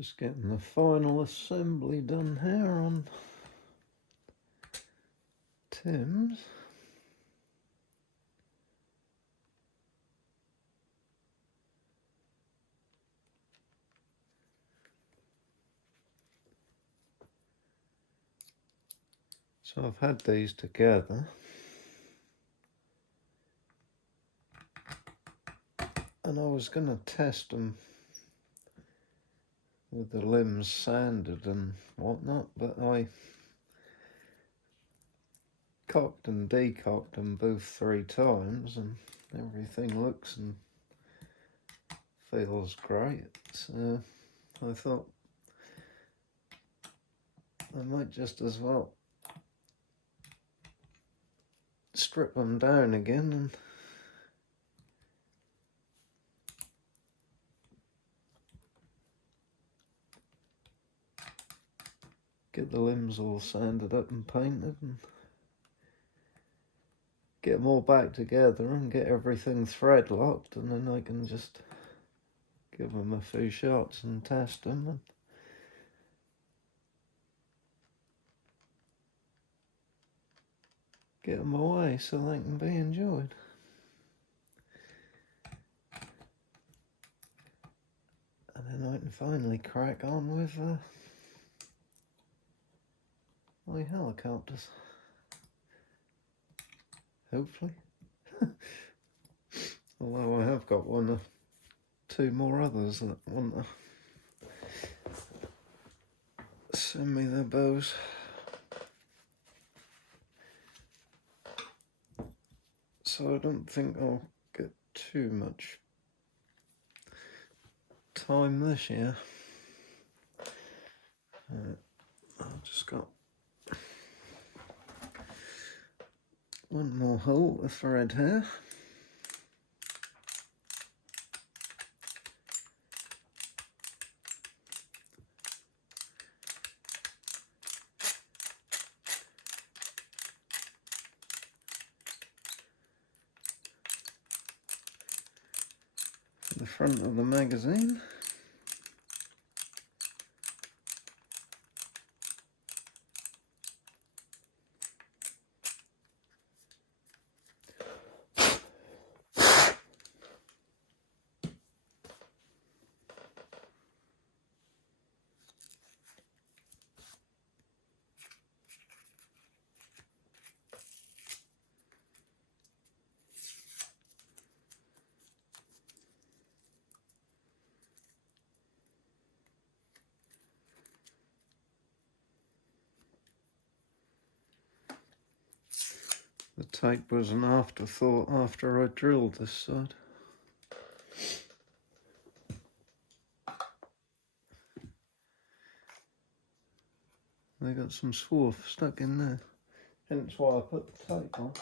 Just getting the final assembly done here on Tim's. So I've had these together, and I was going to test them with the limbs sanded and whatnot, but I cocked and decocked them both 3 times and everything looks and feels great. So I thought I might just as well strip them down again and get the limbs all sanded up and painted and get them all back together and get everything thread locked, and then I can just give them a few shots and test them and get them away so they can be enjoyed. And then I can finally crack on with my helicopters. Hopefully. Although I have got 1 or 2 more others that want to send me their bows. So I don't think I'll get too much time this year. I've just got 1 more hole to thread here. The front of the magazine. The tape was an afterthought after I drilled this side. They got some swarf stuck in there, hence why I put the tape on.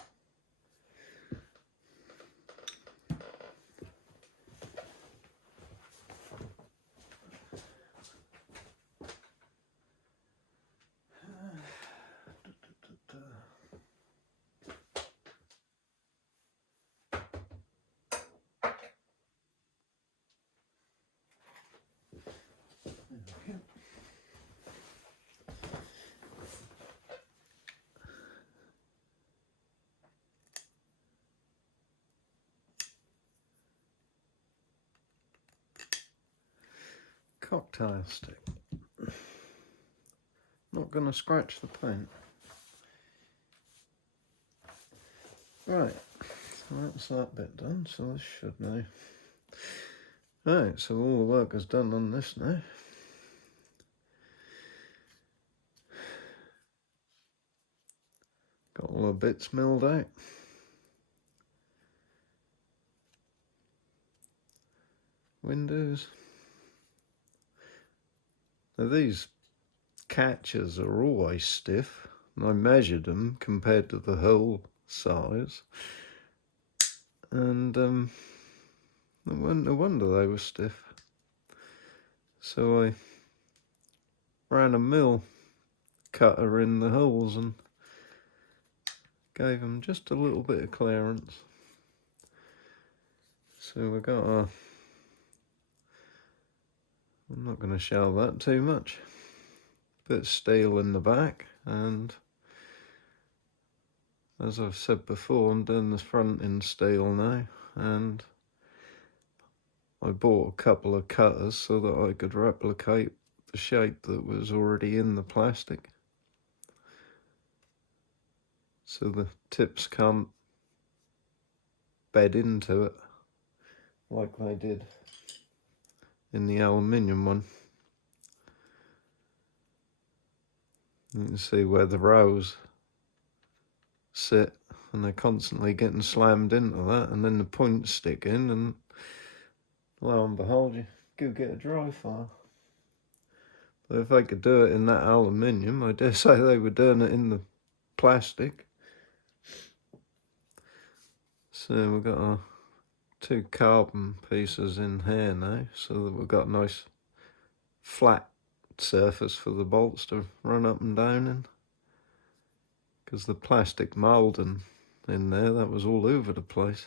Cocktail stick. Not going to scratch the paint. Right, so that's that bit done, so this should now. Right, so all the work is done on this now. Got all the bits milled out. Windows. Now these catches are always stiff, and I measured them compared to the hole size, and no wonder they were stiff. So I ran a mill cutter in the holes and gave them just a little bit of clearance. So we got I'm not going to show that too much. Bit of steel in the back, and as I've said before, I'm doing the front in steel now, and I bought a couple of cutters so that I could replicate the shape that was already in the plastic, so the tips can't bed into it like they did in the aluminium one. You can see where the rows sit, and they're constantly getting slammed into that, and then the points stick in, and lo and behold, you go get a dry file. But if they could do it in that aluminium, I dare say they were doing it in the plastic. So we've got our 2 carbon pieces in here now, so that we've got a nice flat surface for the bolts to run up and down in. Because the plastic moulding in there, that was all over the place.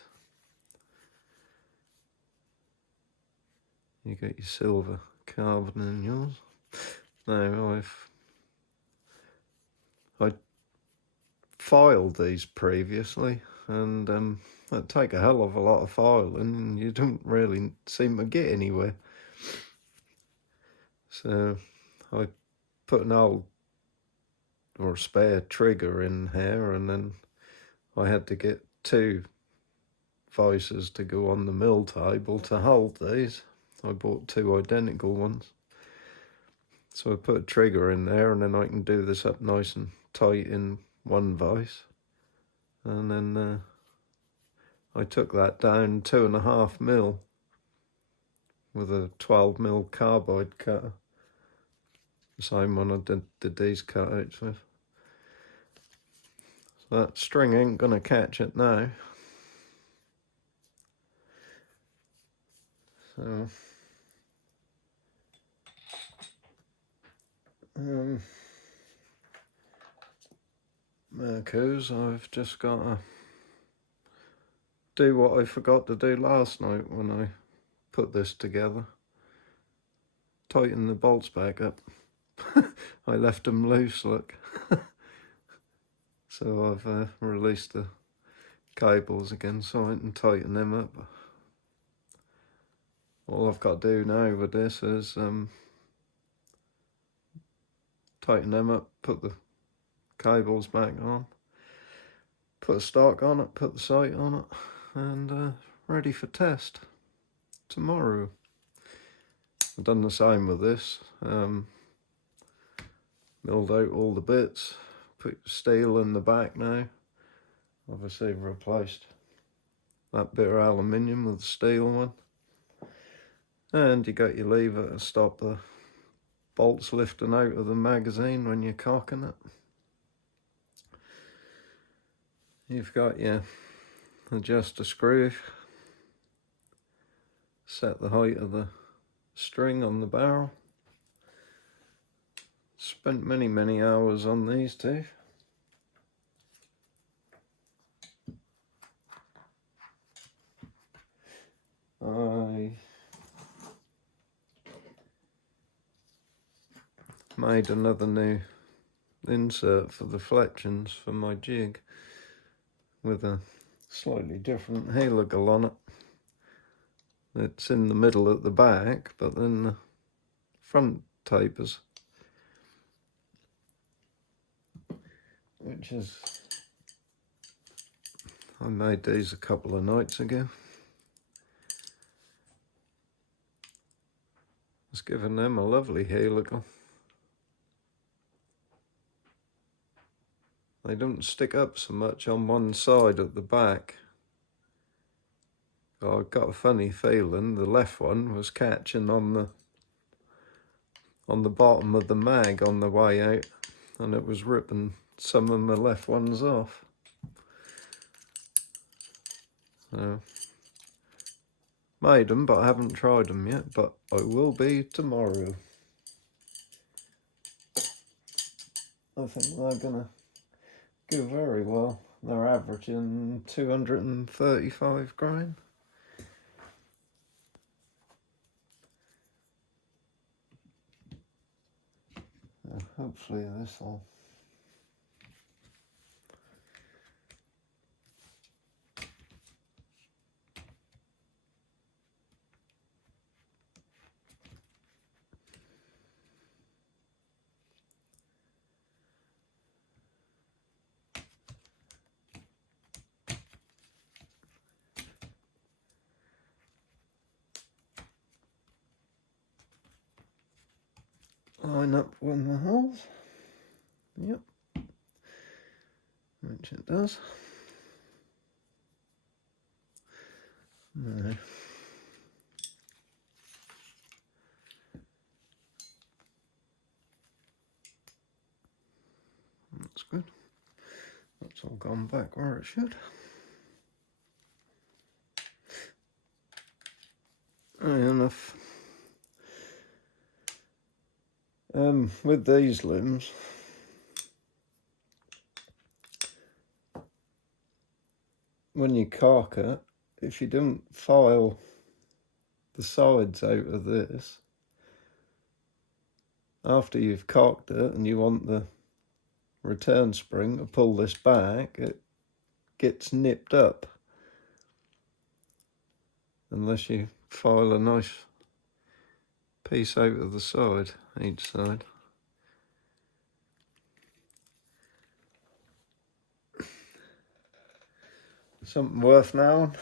You got your silver carbon in yours. Now I filed these previously, and that'd take a hell of a lot of filing, and you don't really seem to get anywhere. So I put an old or a spare trigger in here, and then I had to get 2 vices to go on the mill table to hold these. I bought 2 identical ones. So I put a trigger in there, and then I can do this up nice and tight in one vice. And then I took that down 2.5mm with a 12mm carbide cutter. The same one I did these cutouts with. So that string ain't gonna catch it now. So Mirko's, I've just got to do what I forgot to do last night when I put this together. Tighten the bolts back up. I left them loose, look. So I've released the cables again so I can tighten them up. All I've got to do now with this is tighten them up, put the cables back on, put a stock on it, put the sight on it, and ready for test tomorrow. I've done the same with this, milled out all the bits, put steel in the back now. Obviously replaced that bit of aluminium with the steel one, and you got your lever to stop the bolts lifting out of the magazine when you're cocking it. You've got your adjuster screw, set the height of the string on the barrel. Spent many hours on these two. I made another new insert for the flexions for my jig with a slightly different helical on it. It's in the middle at the back, but then the front tapers, which is, I made these a couple of nights ago. It's given them a lovely helical. They don't stick up so much on one side at the back. I got a funny feeling the left one was catching on the bottom of the mag on the way out, and it was ripping some of my left ones off. So, made them, but I haven't tried them yet, but I will be tomorrow. I think they're gonna go very well. They're averaging 235 grain. hopefully this will line up with the holes. Yep, which it does. No. That's good. That's all gone back where it should. Enough. With these limbs, when you caulk it, if you don't file the sides out of this, after you've caulked it and you want the return spring to pull this back, it gets nipped up unless you file a nice piece out of the side, each side. Something worth knowing.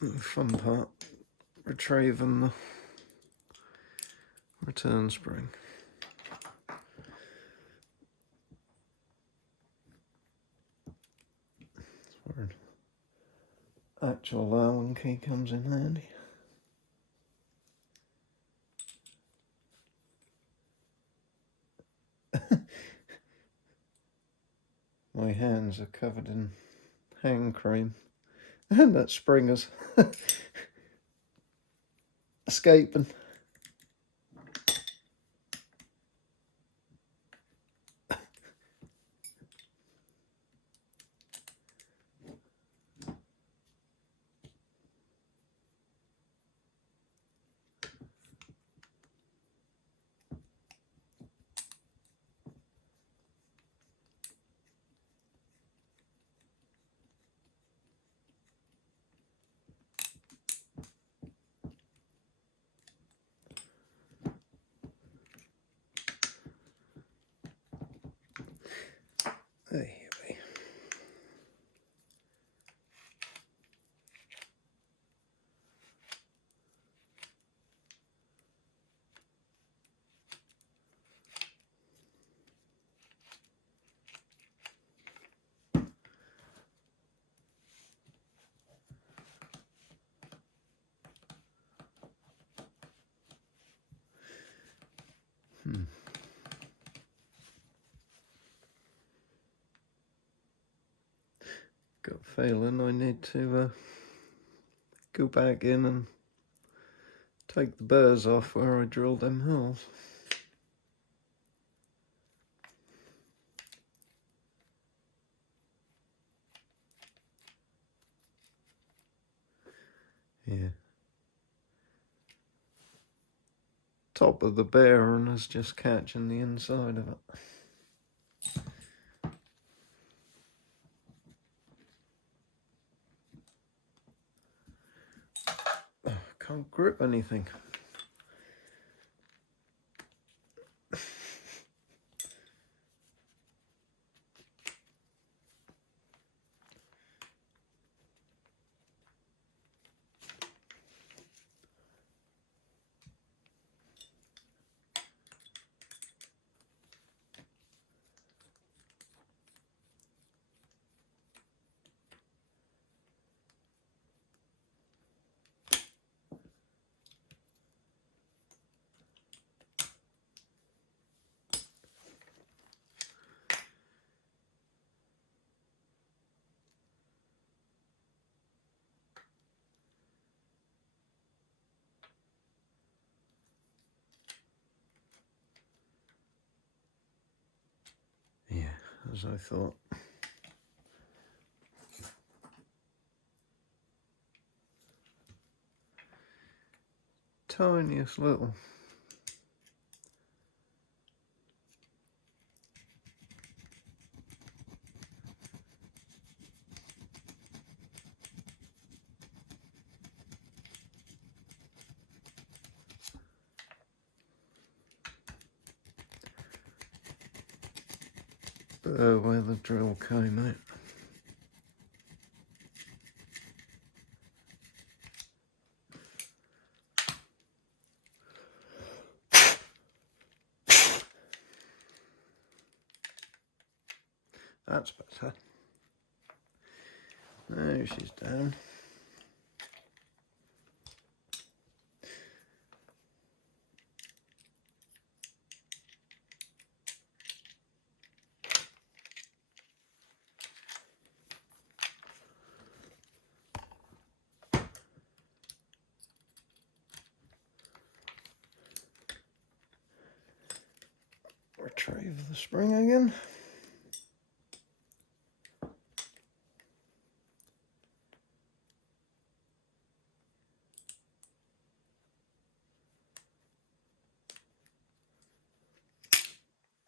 The fun part, retrieving the return spring. That's where an actual Allen key comes in handy. My hands are covered in hand cream, and that spring is escaping. There you be. Got a feeling I need to go back in and take the burrs off where I drilled them holes. Yeah. Top of the bearing is just catching the inside of it. Oh, can't grip anything. as I thought. Tiniest little. Where the drill came out. That's better. Now she's down. Retrieve the spring again.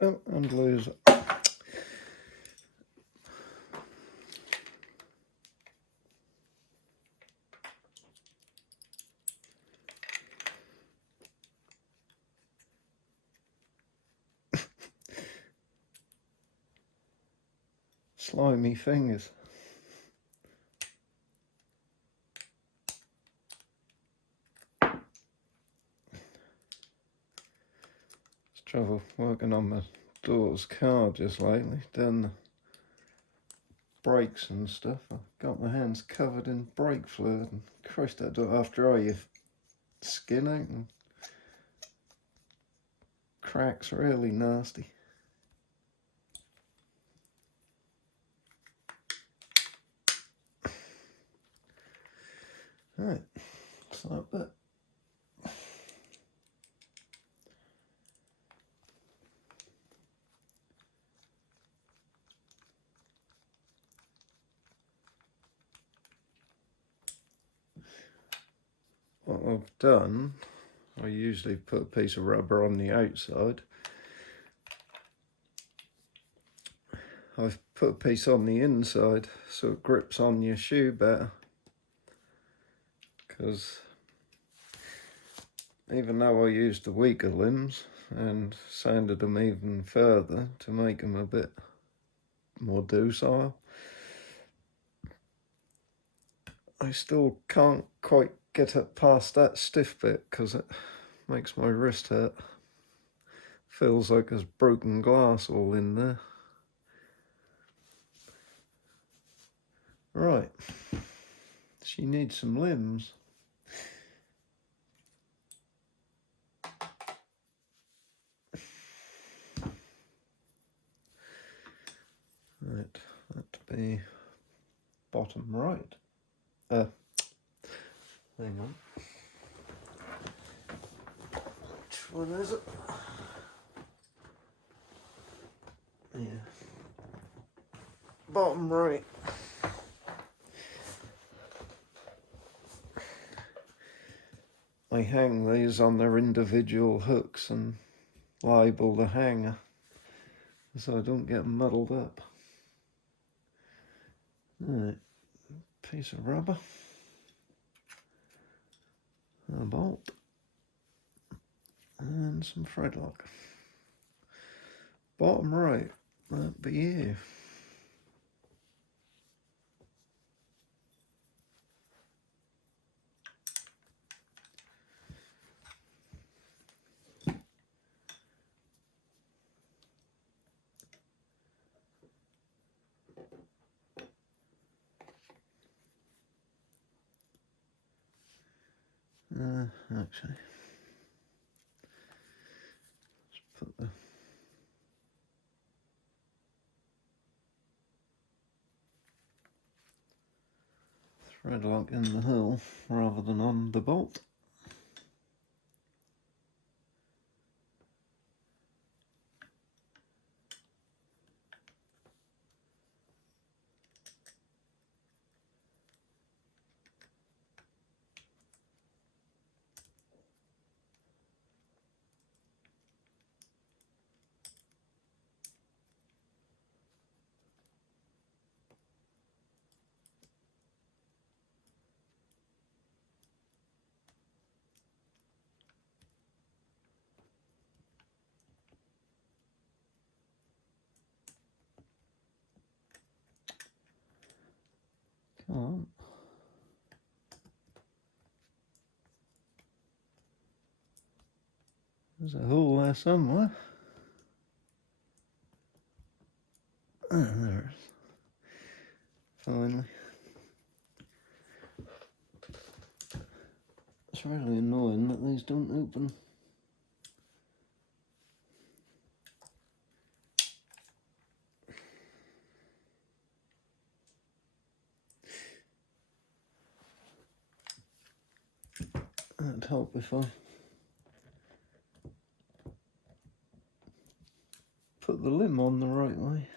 Oh, and lose it. Slimy fingers. It's trouble working on my daughter's car just lately. Done the brakes and stuff. I've got my hands covered in brake fluid, and Christ, that don't have to dry your skin out, and cracks really nasty. Right, so that bit. What I've done, I usually put a piece of rubber on the outside. I've put a piece on the inside so it grips on your shoe better. Because even though I used the weaker limbs and sanded them even further to make them a bit more docile, I still can't quite get it past that stiff bit because it makes my wrist hurt. Feels like there's broken glass all in there. Right, she needs some limbs. Right, that'd be bottom right. Hang on. Which one is it? Yeah. Bottom right. I hang these on their individual hooks and label the hanger so I don't get muddled up. Right, piece of rubber, a bolt, and some thread lock. Bottom right, that'd be you. Actually, let's put the thread lock in the hole rather than on the bolt. Come on. There's a hole there somewhere. Ah, there it is. Finally. It's really annoying that these don't open. That'd help if I put the limb on the right way.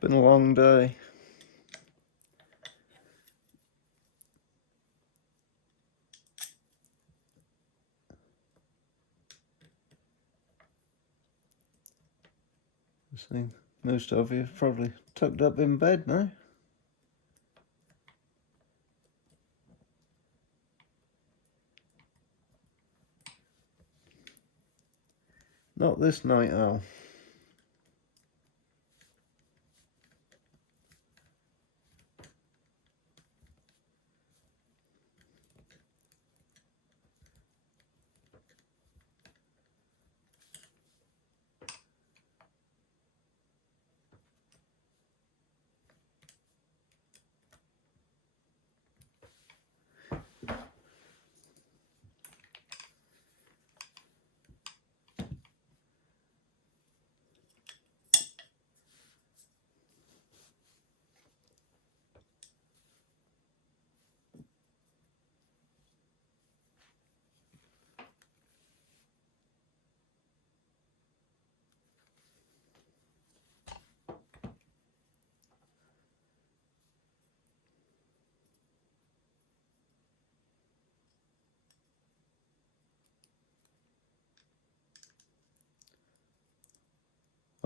Been a long day. I see most of you probably tucked up in bed now. Not this night owl.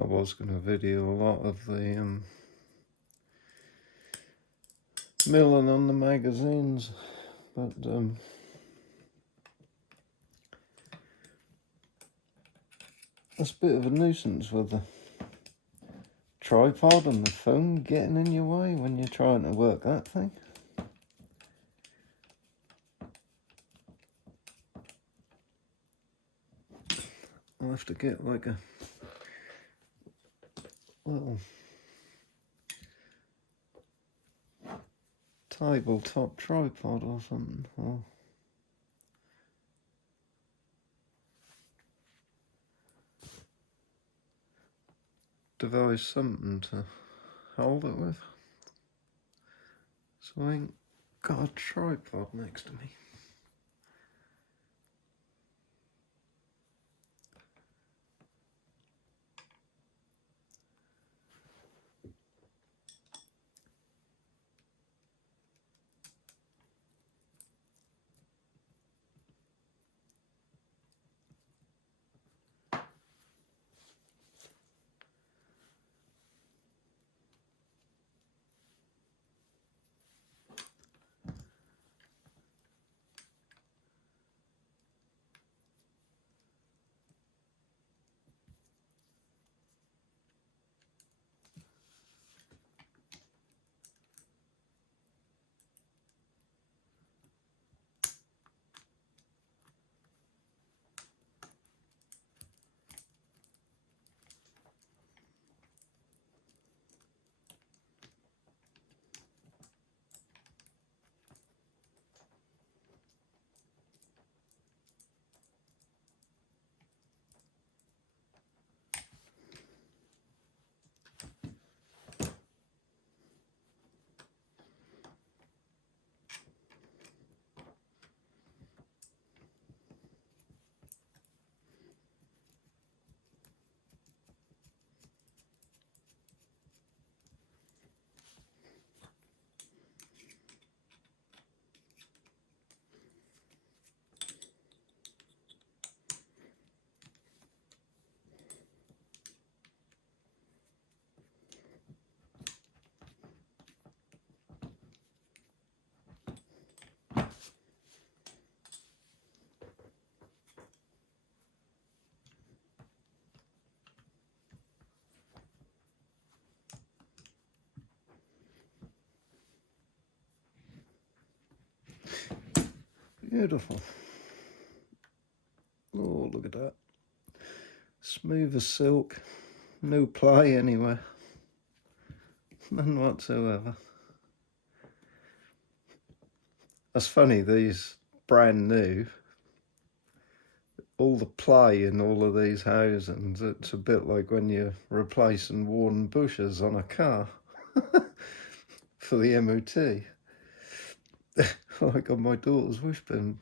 I was going to video a lot of the milling on the magazines, but that's a bit of a nuisance with the tripod and the phone getting in your way when you're trying to work that thing. I'll have to get like a little tabletop tripod or something, or devise something to hold it with. So I ain't got a tripod next to me. Beautiful. Oh, look at that. Smooth as silk. No play anywhere. None whatsoever. That's funny, these brand new, all the play in all of these housings, it's a bit like when you're replacing worn bushes on a car for the MOT. Like on my daughter's wishbone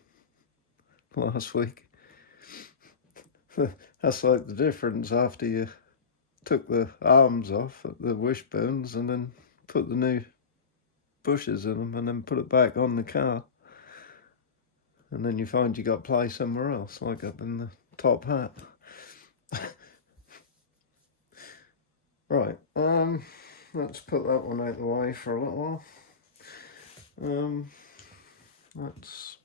last week. That's like the difference after you took the arms off at the wishbones and then put the new bushes in them and then put it back on the car. And then you find you got play somewhere else, like up in the top hat. Right, let's put that one out of the way for a little while. Let's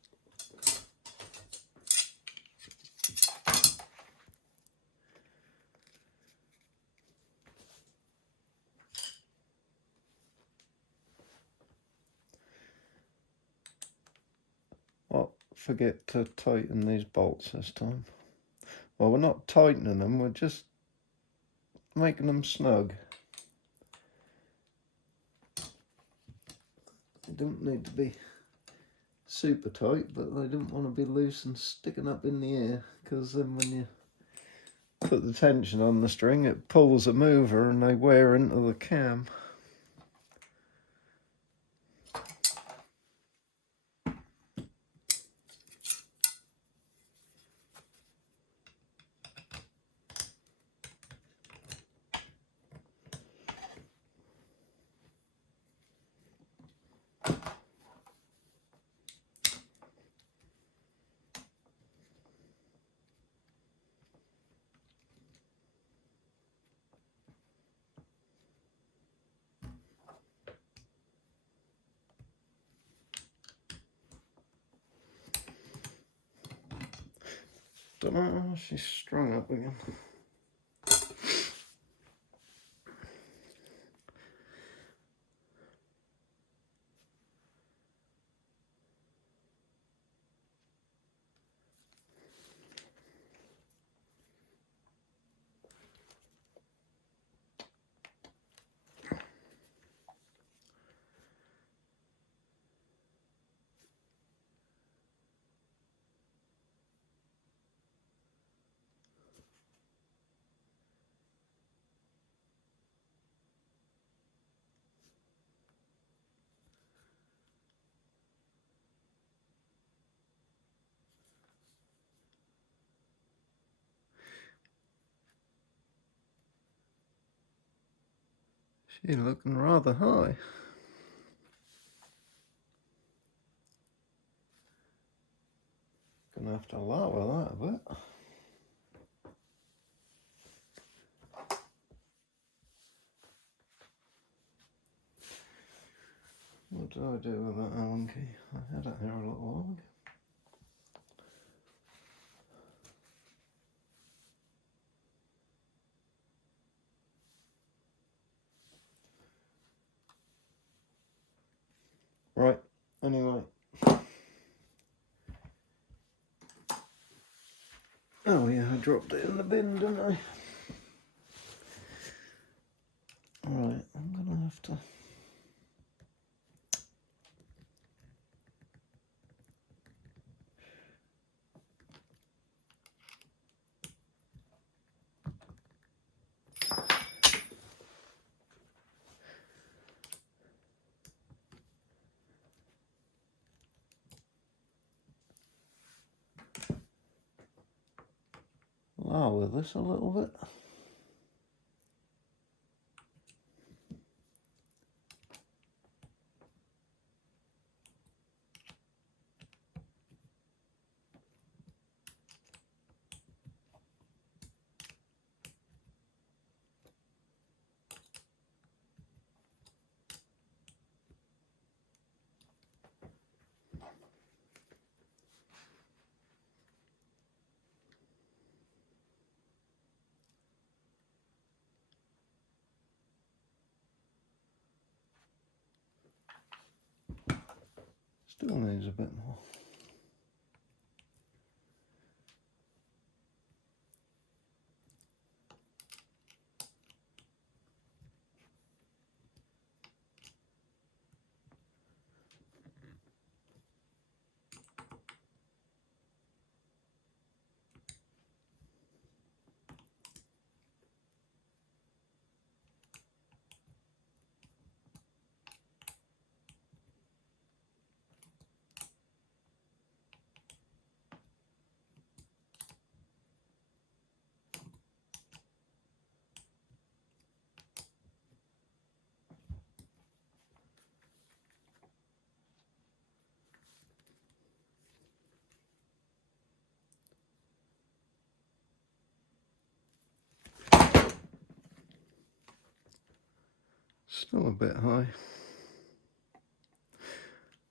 forget to tighten these bolts this time. Well, we're not tightening them, we're just making them snug. They don't need to be super tight, but they don't want to be loose and sticking up in the air, because then when you put the tension on the string, it pulls them over and they wear into the cam. Don't know, she's strung up again. She's looking rather high. Gonna have to lower that a bit. What do I do with that Allen key? I had it here a little while ago. Right, anyway. Oh yeah, I dropped it in the bin, didn't I? Alright, I'm gonna have to... lower this a little bit. Still needs a bit more. Still a bit high.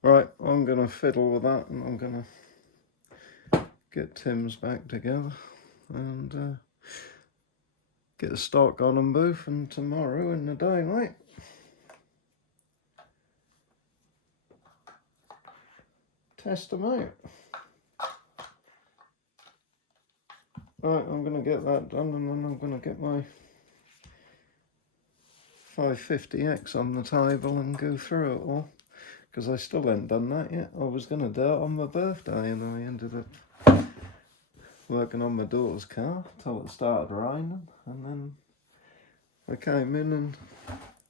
Right, I'm going to fiddle with that, and I'm going to get Tim's back together and get a stock on them both, and tomorrow in the daylight test them out. Right, I'm going to get that done, and then I'm going to get my 550X on the table and go through it all, because I still haven't done that yet. I was going to do it on my birthday, and I ended up working on my daughter's car till it started raining, and then I came in and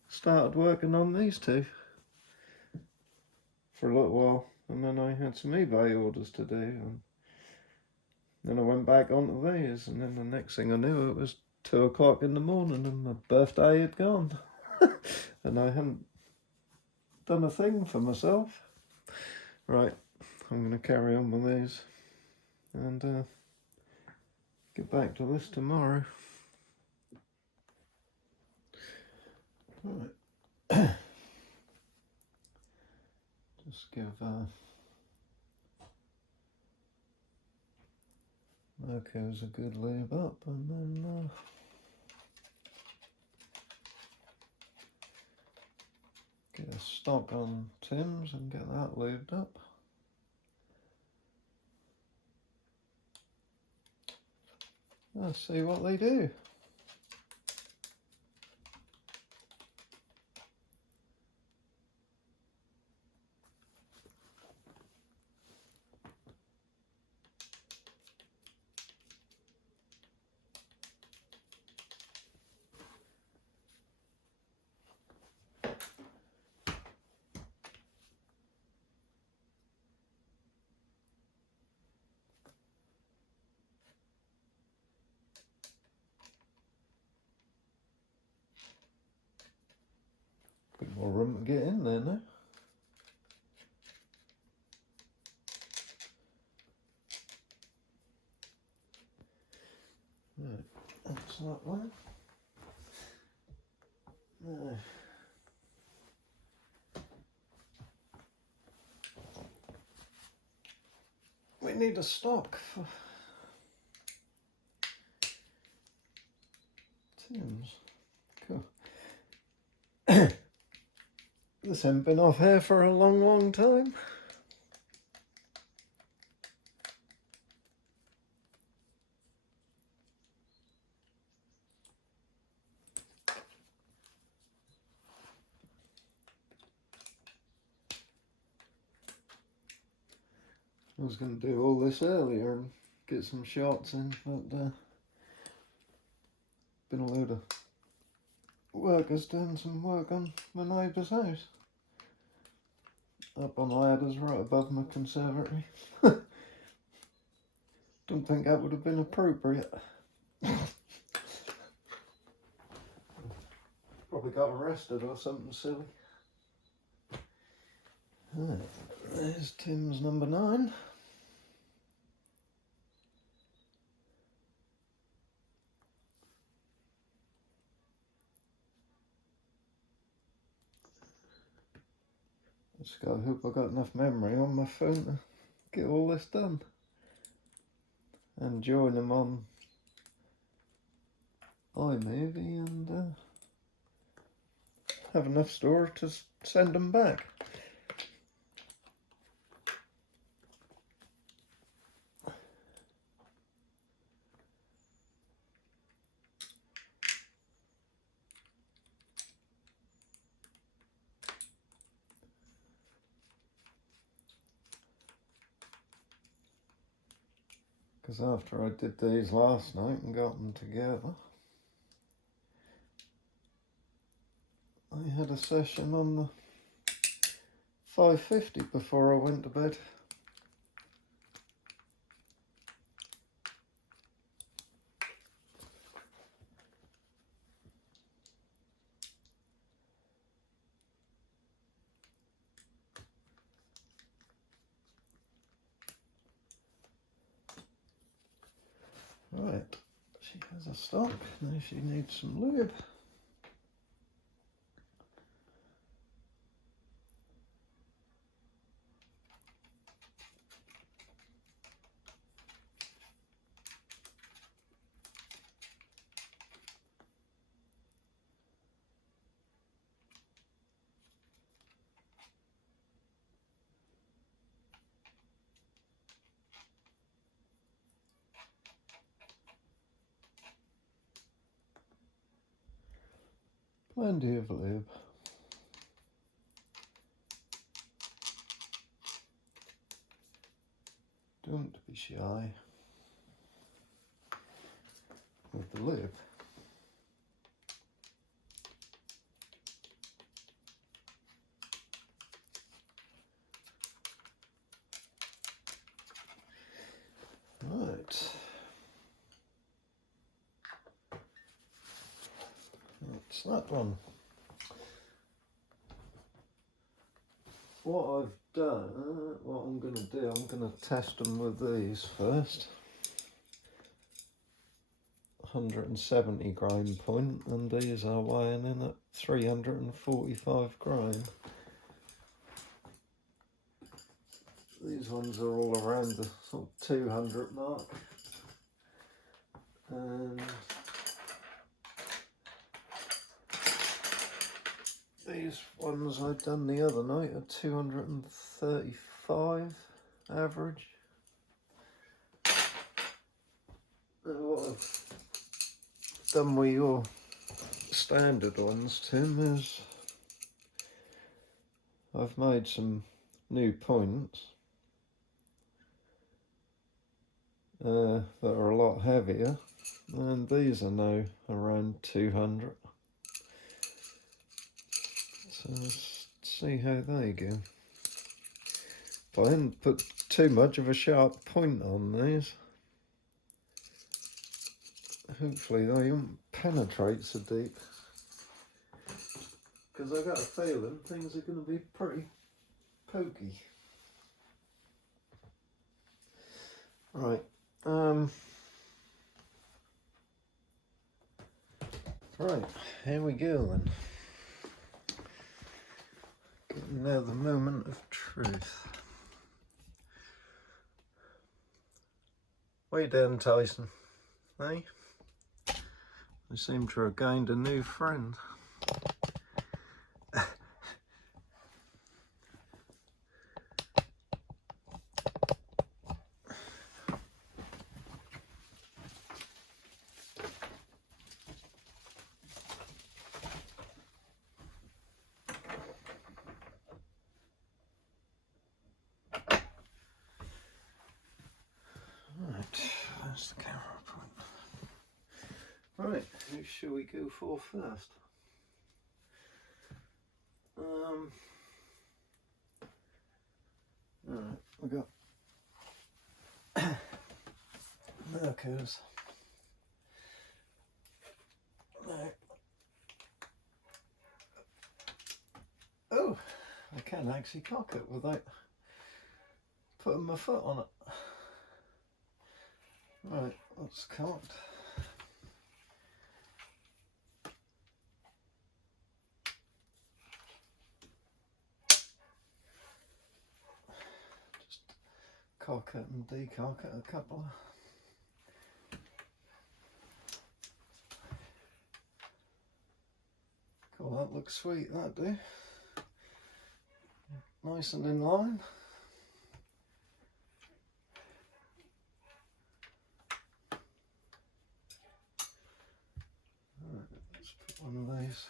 started working on these two for a little while, and then I had some eBay orders to do, and then I went back onto these, and then the next thing I knew, it was 2 o'clock in the morning and my birthday had gone. And I hadn't done a thing for myself. Right, I'm going to carry on with these and get back to this tomorrow. Right. Just give Mirko's a good lube up, and then get a stock on Tim's and get that lubed up. Let's see what they do. Bit more room to get in there now. Right, that's that one. Now, we need a stock for Tim's. Cool. This hasn't been off here for a long time. I was going to do all this earlier and get some shots in, but been a load of workers doing some work on my neighbour's house. Up on ladders right above my conservatory. Don't think that would have been appropriate. Probably got arrested or something silly. Right, there's Tim's number 9. Just gotta hope I got enough memory on my phone to get all this done. And join them on iMovie and have enough storage to send them back. Because after I did these last night and got them together, I had a session on the 550 before I went to bed. Right, she has a stock, now she needs some lube. Plenty of lube. Don't be shy with the lube. Right. That's that one. What I've done, what I'm going to do, I'm going to test them with these first. 170 grain point, and these are weighing in at 345 grain. These ones are all around the sort of 200 mark. And these ones I'd done the other night are 235 average. Now what I've done with your standard ones, Tim, is I've made some new points that are a lot heavier, and these are now around 200. So let's see how they go. If I hadn't put too much of a sharp point on these, hopefully they won't penetrate so deep, because I got a feeling things are going to be pretty pokey. Right, right, here we go then. Getting now the moment of truth. What are you doing, Tyson? Hey? I seem to have gained a new friend. That's the camera point. Right, who shall we go for first? Alright, we got Mirko's. There. Oh, I can actually cock it without putting my foot on it. Right, that's cocked. Just cock it and decock it a couple. Cool, that looks sweet, that do. Nice and in line. Right, let's put one of these.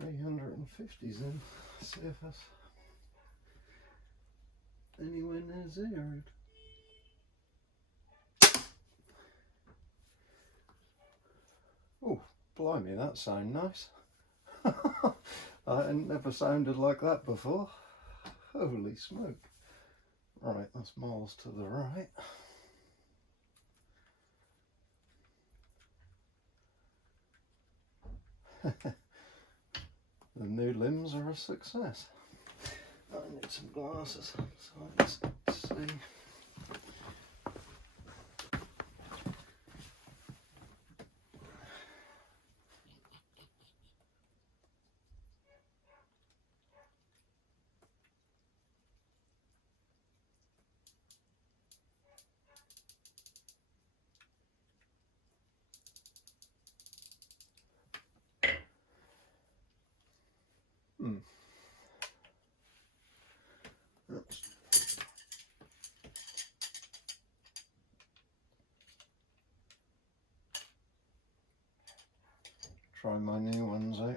$350s in. See if that's anywhere near zeroed. Oh, blimey, that sounds nice. It never sounded like that before. Holy smoke. Right, that's miles to the right. The new limbs are a success. I need some glasses, so let's see. try my new ones out.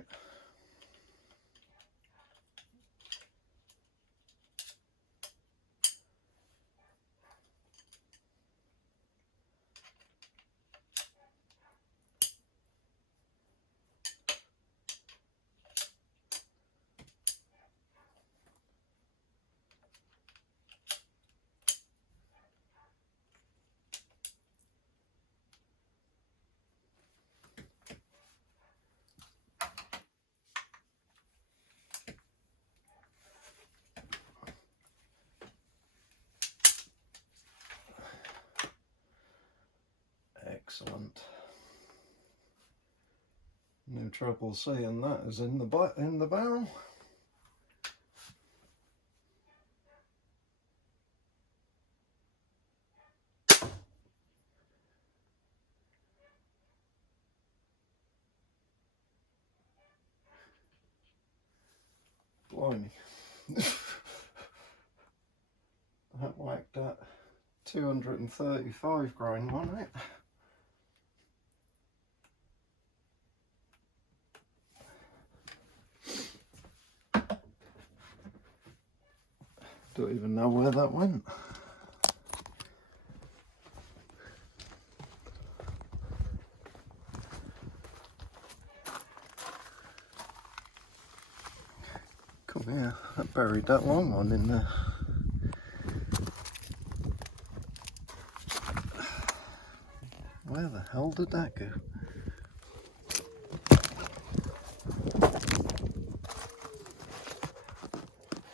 Excellent. No trouble seeing that is in the barrel. Blimey. That whacked that 235 grain on it. Don't even know where that went. Come here, I buried that long one in there. Where the hell did that go?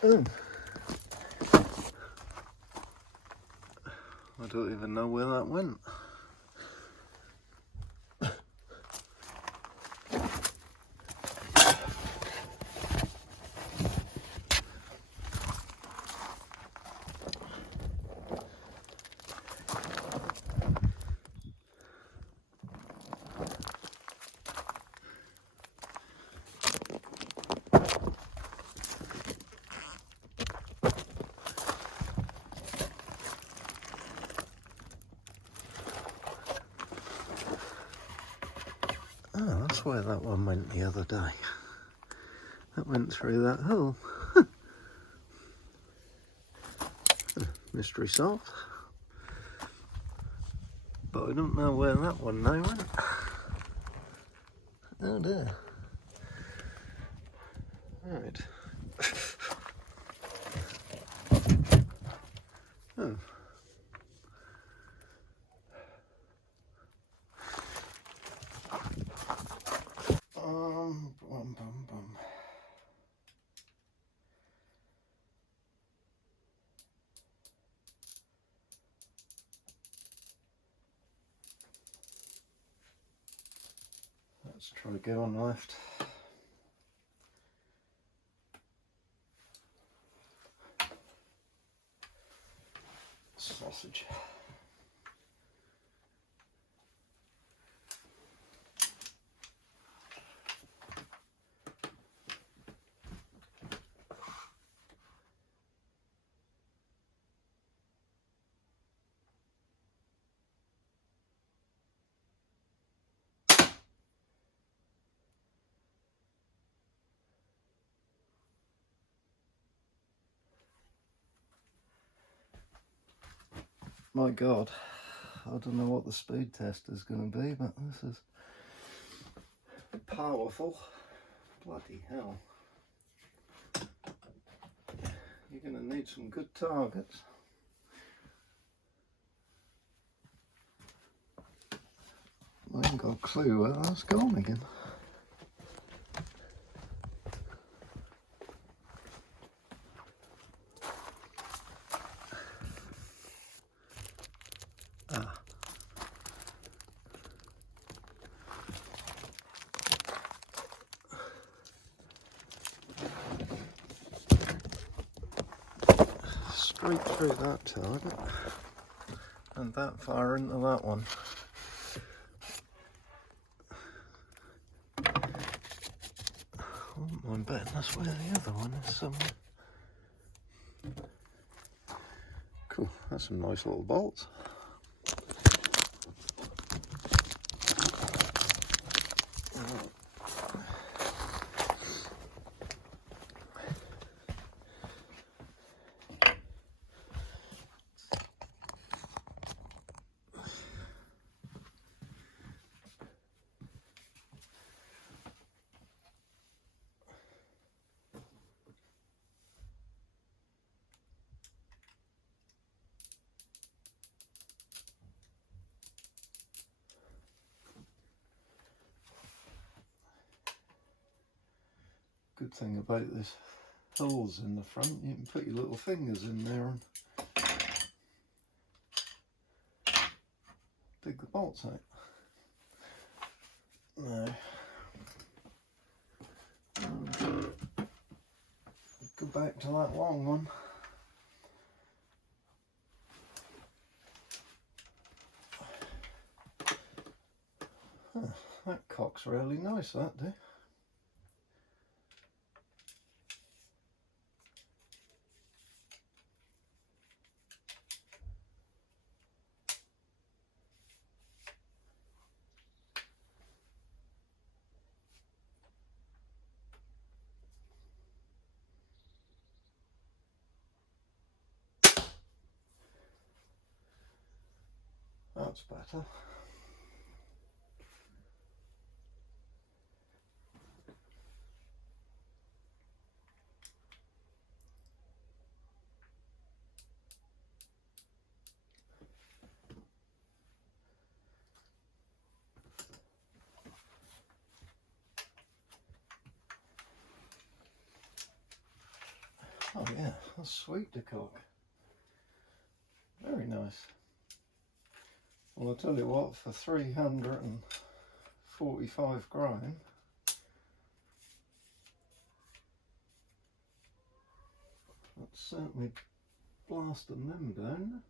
Oh. I don't even know where that went. Oh, that's where that one went the other day. That went through that hole. Mystery solved. But I don't know where that one now went. Oh dear. Right. Oh. Bum, bum, bum. Let's try to go on left. Sausage. My God, I don't know what the speed test is going to be, but this is powerful. Bloody hell. You're going to need some good targets. I ain't got a clue where that's gone again. Ah. Straight through that target and that far into that one. I wouldn't mind betting that's where the other one is somewhere. Cool, that's some nice little bolts. Good thing about this holes in the front, you can put your little fingers in there and dig the bolts out. Now, go back to that long one. Huh, that cock's really nice, that do. That's better. Oh yeah, that's sweet, the cock. Very nice. Well, I'll tell you what, for 345 grand, that's certainly blasting them down.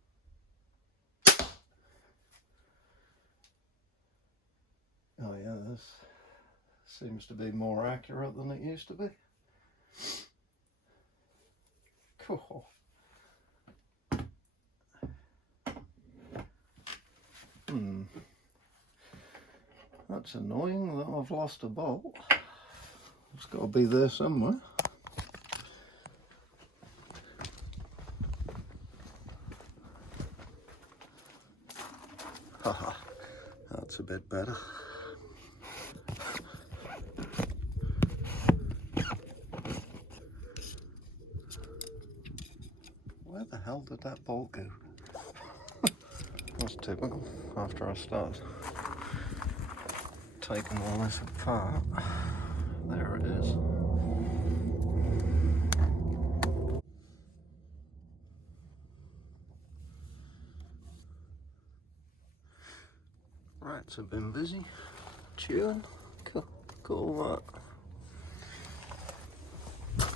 Oh yeah, this seems to be more accurate than it used to be. Cool. That's annoying that I've lost a bolt. It's got to be there somewhere. Haha, that's a bit better. Where the hell did that bolt go? That's typical after I start taking all this apart. There it is. Rats have been busy chewing. Got all that.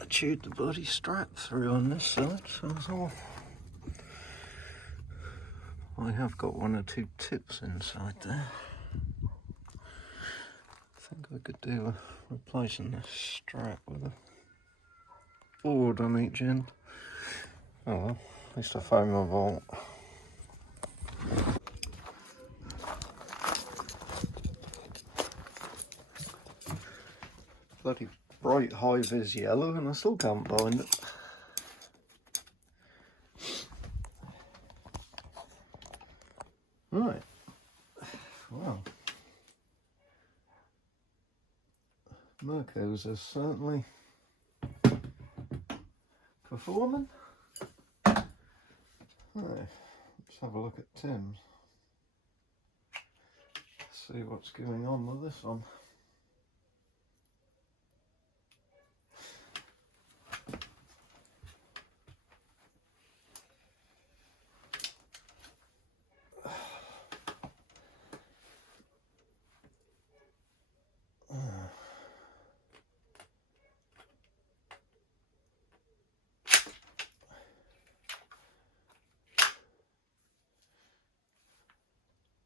I chewed the bloody strap through on this side, so it's all. I have got one or two tips inside there. I think I could do replacing this strap with a board on each end. Oh well, at least I found my vault. Bloody bright high-vis yellow and I still can't find it. Right, well, Mirko's is certainly performing. Right, let's have a look at Tim's. See what's going on with this one.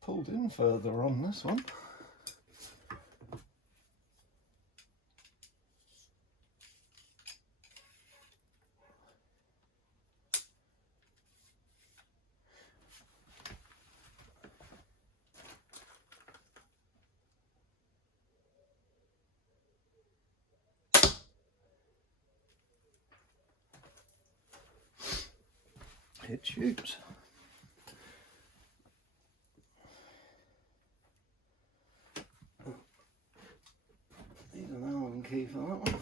Pulled in further on this one. It shoots. Need an Allen key for that one.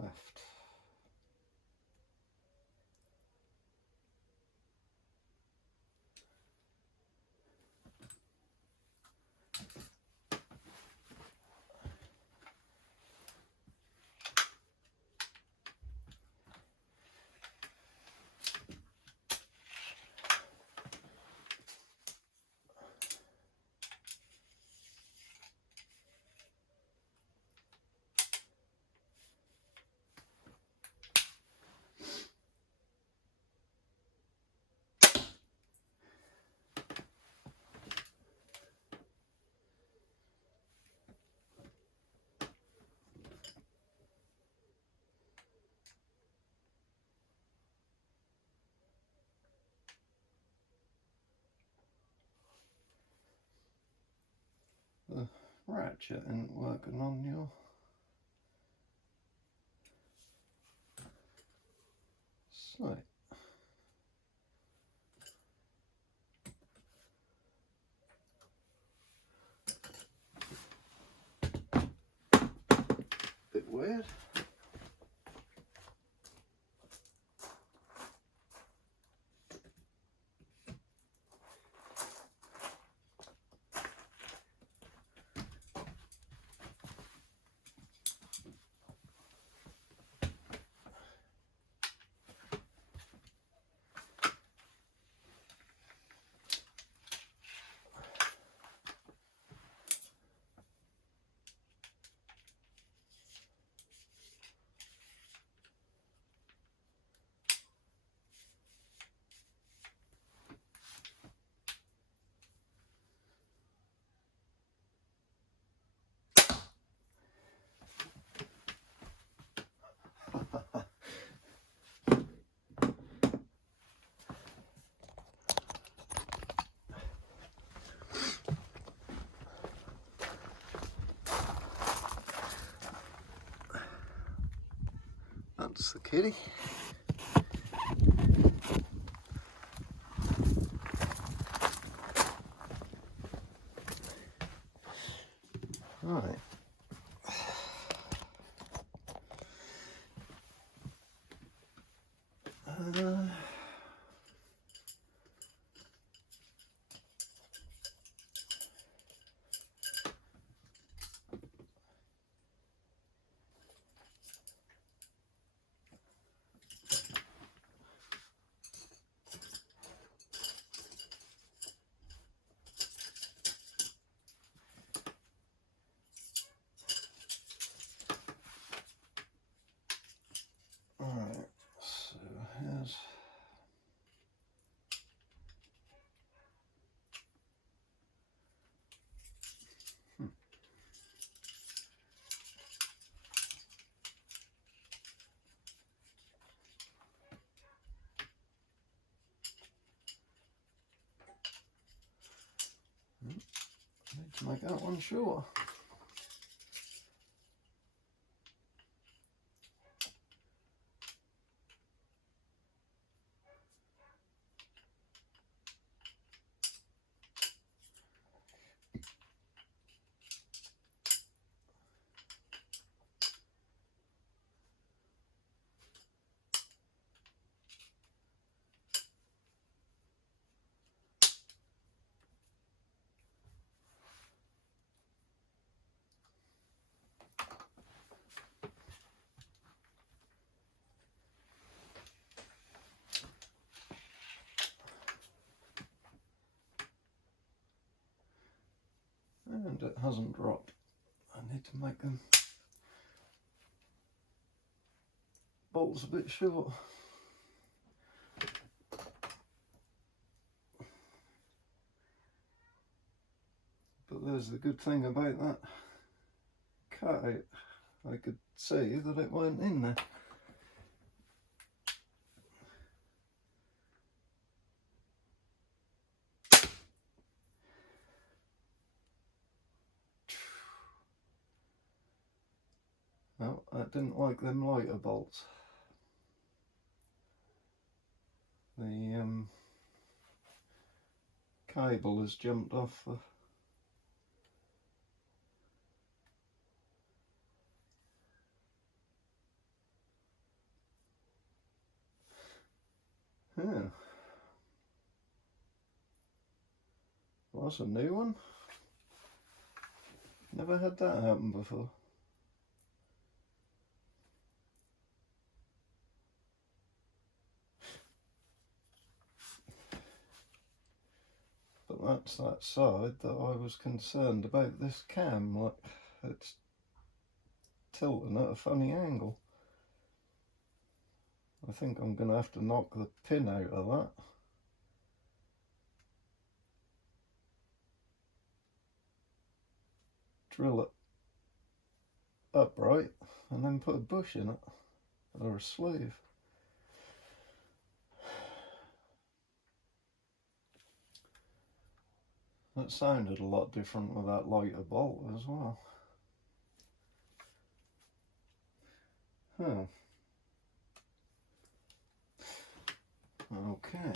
Left. the ratchet isn't working on your sight. Bit weird. That's the kitty. Right. Alright, so here's need to make that one sure. And it hasn't dropped. I need to make them bolts a bit short. But there's the good thing about that cutout. I could see that it went in there. No, I didn't like them lighter bolts. The cable has jumped off the yeah. Well, that's a new one. Never had that happen before. But that's that side that I was concerned about this cam, like it's tilting at a funny angle. I think I'm going to have to knock the pin out of that. Drill it upright and then put a bush in it, or a sleeve. That sounded a lot different with that lighter bolt as well. Huh. Okay.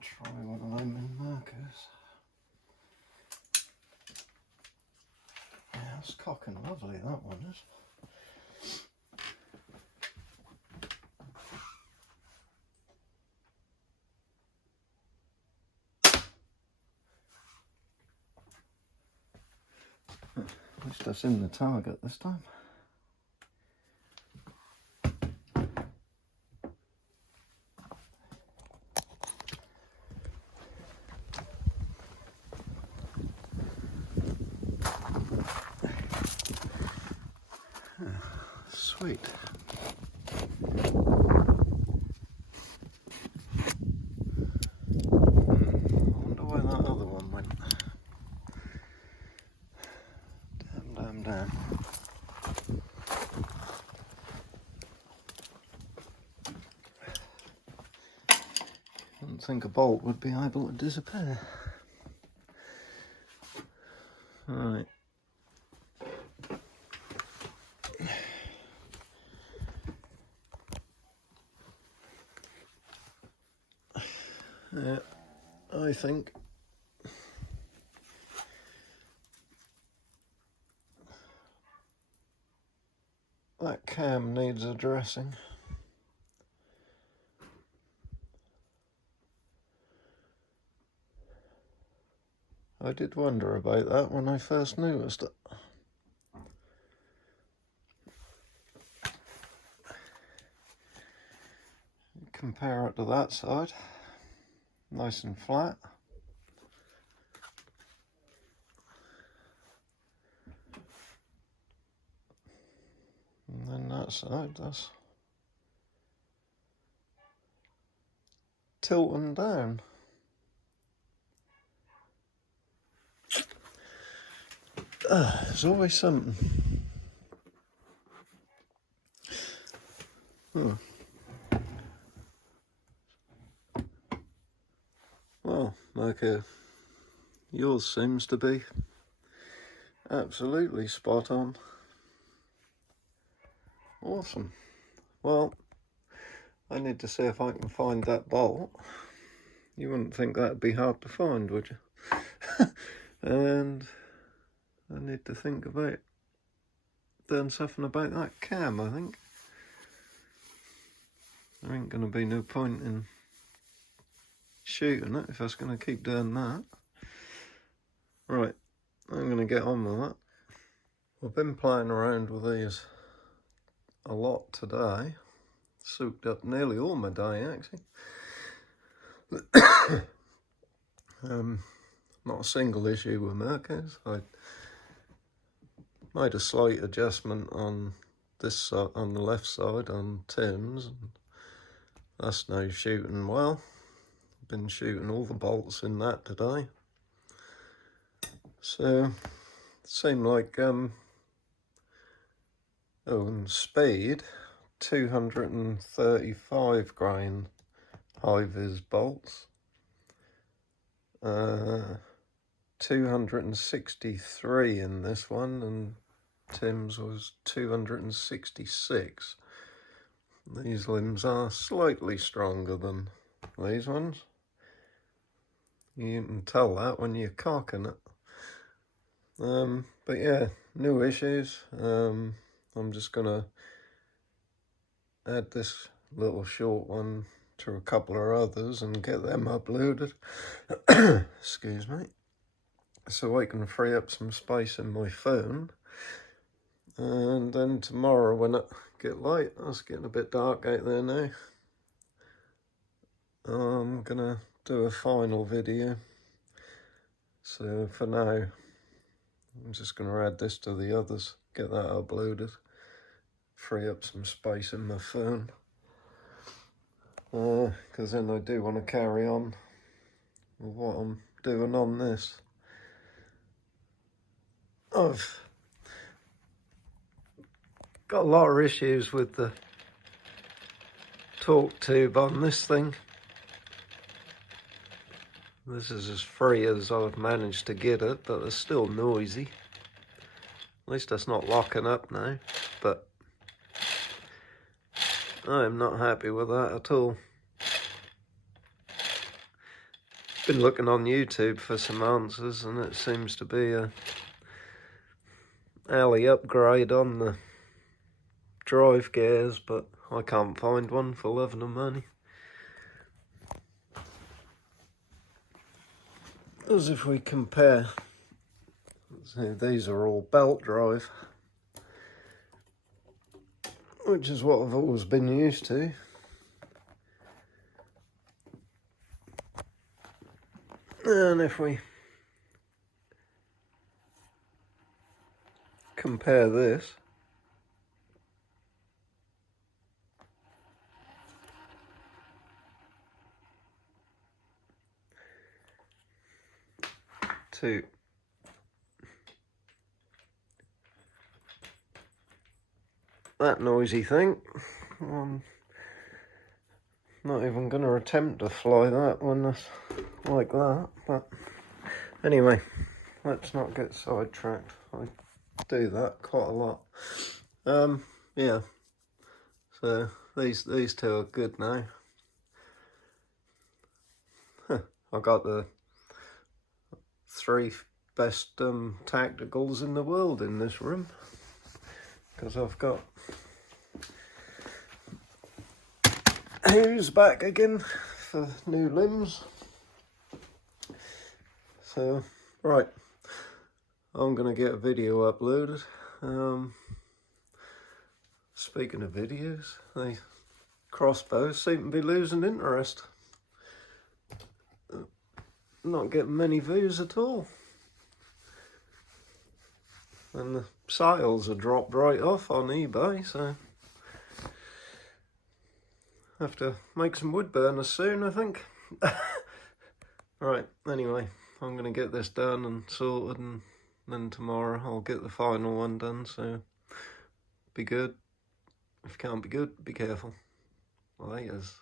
Try one of them in markers. Yeah, it's cocking lovely, that one is. At least that's in the target this time. Sweet. I wonder where that other one went. Damn. Didn't think a bolt would be able to disappear. Right. Yeah, I think that cam needs addressing. I did wonder about that when I first noticed it. Compare it to that side, nice and flat. And then that side does tilt them down. There's always something. Well, Mirko, yours seems to be absolutely spot on. Awesome. Well, I need to see if I can find that bolt. You wouldn't think that'd be hard to find, would you? And I need to think about doing something about that cam, I think. There ain't going to be no point in shooting it if I was going to keep doing that. Right, I'm going to get on with that. I've been playing around with these a lot today. Soaked up nearly all my day, actually. Not a single issue with Mirkos. I made a slight adjustment on this side, on the left side, on Tim's, and that's now shooting well. I've been shooting all the bolts in that today. So, it seemed like, and speed, 235 grain high-vis bolts. 263 in this one, and Tim's was 266. These limbs are slightly stronger than these ones. You can tell that when you're cocking it. But yeah, no issues. I'm just gonna add this little short one to a couple of others and get them uploaded. Excuse me. So I can free up some space in my phone. And then tomorrow when it get light, it's getting a bit dark out there now, I'm gonna do a final video So for now, I'm just going to add this to the others, get that uploaded, free up some space in my phone. Because then I do want to carry on with what I'm doing on this. I've got a lot of issues with the torque tube on this thing. This is as free as I've managed to get it, but it's still noisy. At least it's not locking up now, but I am not happy with that at all. Been looking on YouTube for some answers, and it seems to be a alley upgrade on the drive gears, but I can't find one for love nor money. As if we compare, so these are all belt drive, which is what I've always been used to. And if we compare this to that noisy thing, I'm not even going to attempt to fly that when it's like that. But anyway, let's not get sidetracked. I do that quite a lot. Yeah, so these two are good now. I got the 3 best tacticals in the world in this room, because I've got who's back again for new limbs. So right, I'm gonna get a video uploaded. Speaking of videos, the crossbows seem to be losing interest. Not getting many views at all. And the sales are dropped right off on eBay, so have to make some wood burners soon, I think. Right, anyway, I'm going to get this done and sorted, and then tomorrow I'll get the final one done, so be good. If you can't be good, be careful. Laters.